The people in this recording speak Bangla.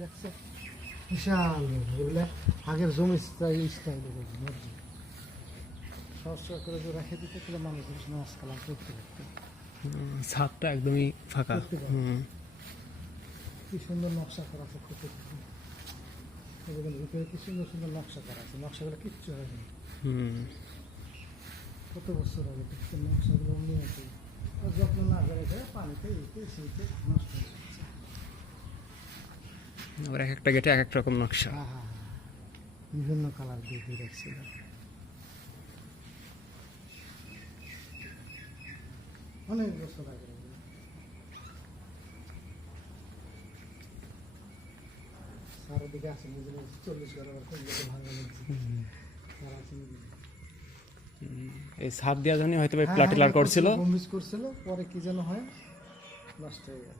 দেখছে বিশাল এগুলা আগের জমি স্টাইল সহস্র করে যে রেখে দিতে গেলে মানুষ মাছ কালাম করতে পারতো। ছাদটা একদমই ফাঁকা। কি সুন্দর নকশা করা আছে, ভিতরে কি সুন্দর সুন্দর নকশা করা আছে, নকশাগুলো কিচ্ছু হয়নি। কত বছর আগে নকশাগুলো নিয়ে আছে, যত্ন না করে পানিতে সেইতে নষ্ট হয়ে যাচ্ছে। আবার এক একটা গেটে এক এক রকম নকশা। হ্যাঁ হ্যাঁ হ্যাঁ, বিভিন্ন কালার দিয়ে দিয়ে রাখছিল। অনেক বছর আগে চারদিকে আছে 40 ঘর ভাঙা নিচ্ছে। এই ছাদ দেওয়া জন্য হয়তো প্লাটিলার করছিল, পরে কি যেন হয়, নষ্ট হয়ে গেল।